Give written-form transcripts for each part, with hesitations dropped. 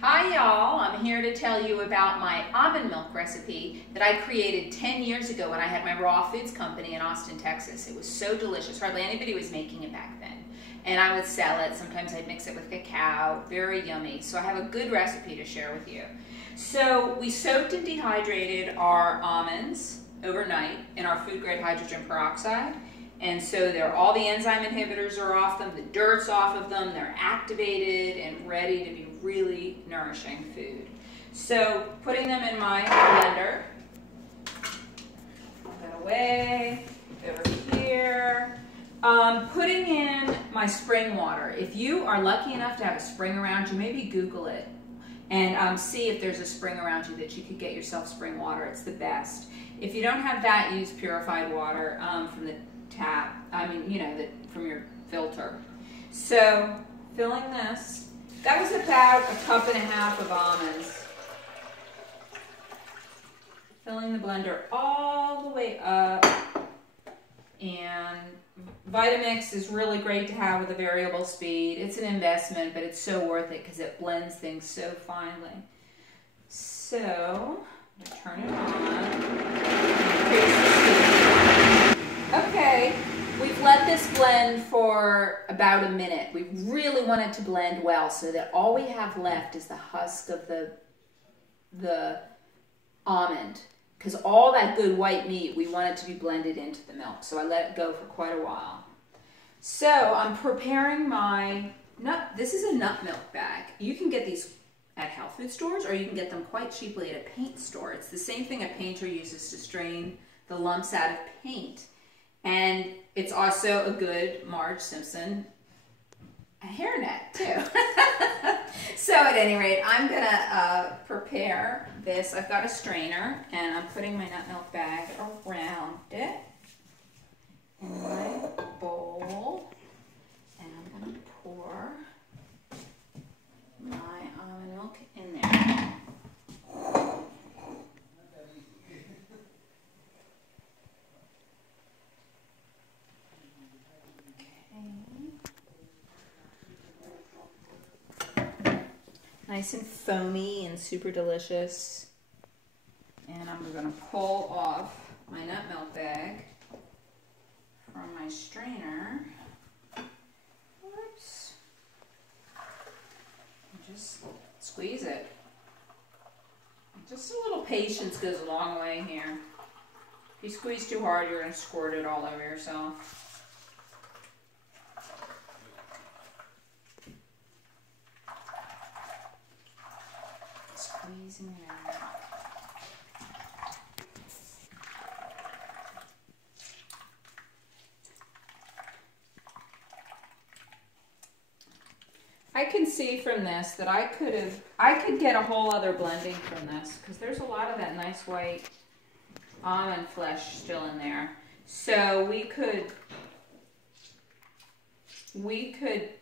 Hi y'all, I'm here to tell you about my almond milk recipe that I created 10 years ago when I had my raw foods company in Austin, Texas. It was so delicious, hardly anybody was making it back then. And I would sell it, sometimes I'd mix it with cacao, very yummy. So I have a good recipe to share with you. So we soaked and dehydrated our almonds overnight in our food grade hydrogen peroxide. And so all the enzyme inhibitors are off them, the dirt's off of them, they're activated and ready to be really nourishing food. So putting them in my blender, put that away, over here. Putting in my spring water. If you are lucky enough to have a spring around you, maybe Google it and see if there's a spring around you that you could get yourself spring water. It's the best. If you don't have that, use purified water from the tap, from your filter. So filling this, that was about 1.5 cups of almonds. Filling the blender all the way up, and Vitamix is really great to have with a variable speed. It's an investment, but it's so worth it because it blends things so finely. So I'm going to turn it on. Okay, we've let this blend for about a minute. We really want it to blend well so that all we have left is the husk of the almond. Because all that good white meat, we want it to be blended into the milk. So I let it go for quite a while. So I'm preparing my nut. This is a nut milk bag. You can get these at health food stores, or you can get them quite cheaply at a paint store. It's the same thing a painter uses to strain the lumps out of paint. And it's also a good Marge Simpson hairnet too. So at any rate, I'm gonna prepare this. I've got a strainer and I'm putting my nut milk bag around it in my bowl, and I'm gonna pour my almond milk in there. Nice and foamy and super delicious. And I'm going to pull off my nut milk bag from my strainer. Whoops. And just squeeze it. Just a little patience goes a long way here. If you squeeze too hard, you're going to squirt it all over yourself. Squeezing it out. I can see from this that I could get a whole other blending from this, because there's a lot of that nice white almond flesh still in there. So we could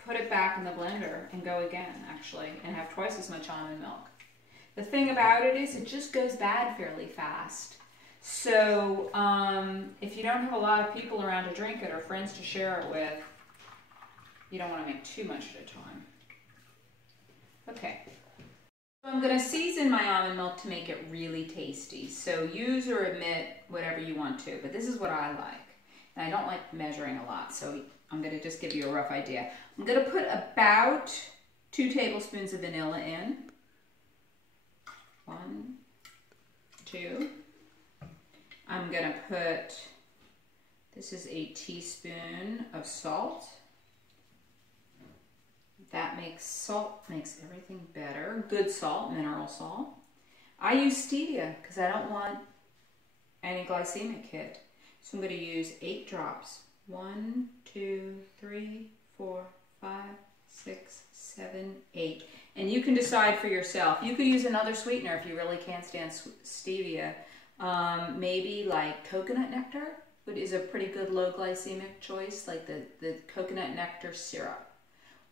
put it back in the blender and go again, actually, and have twice as much almond milk. The thing about it is it just goes bad fairly fast. So if you don't have a lot of people around to drink it or friends to share it with, you don't want to make too much at a time. Okay. So I'm going to season my almond milk to make it really tasty. So use or omit whatever you want to, but this is what I like. And I don't like measuring a lot, so I'm going to just give you a rough idea. I'm going to put about 2 tablespoons of vanilla in. 1, 2. I'm going to put, this is a teaspoon of salt. Salt makes everything better. Good salt, mineral salt. I use stevia because I don't want any glycemic hit. So I'm going to use 8 drops. 1, 2, 3, 4, 5, 6, 7, 8. And you can decide for yourself. You could use another sweetener if you really can't stand stevia. Maybe like coconut nectar is a pretty good low glycemic choice, like the coconut nectar syrup.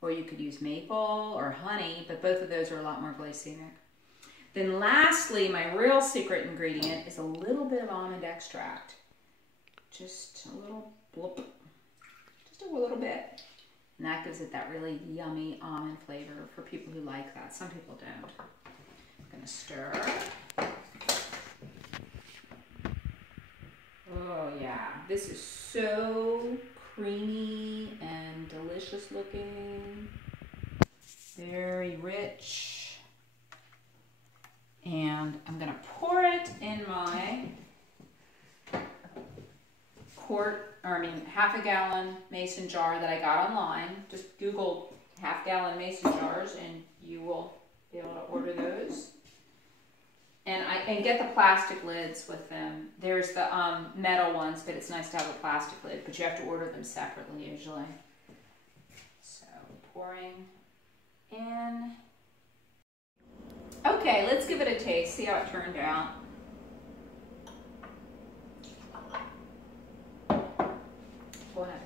Or you could use maple or honey, but both of those are a lot more glycemic. Then lastly, my real secret ingredient is a little bit of almond extract. Just a little bloop. Just a little bit. And that gives it that really yummy almond flavor for people who like that. Some people don't. I'm gonna stir. Oh yeah, this is so creamy and delicious looking. Very rich. And I'm gonna pour it in my half a gallon mason jar that I got online. Just Google half-gallon mason jars and you will be able to order those. And get the plastic lids with them. There's the metal ones, but it's nice to have a plastic lid, but you have to order them separately usually. So pouring in. Okay, let's give it a taste, see how it turned out. We'll have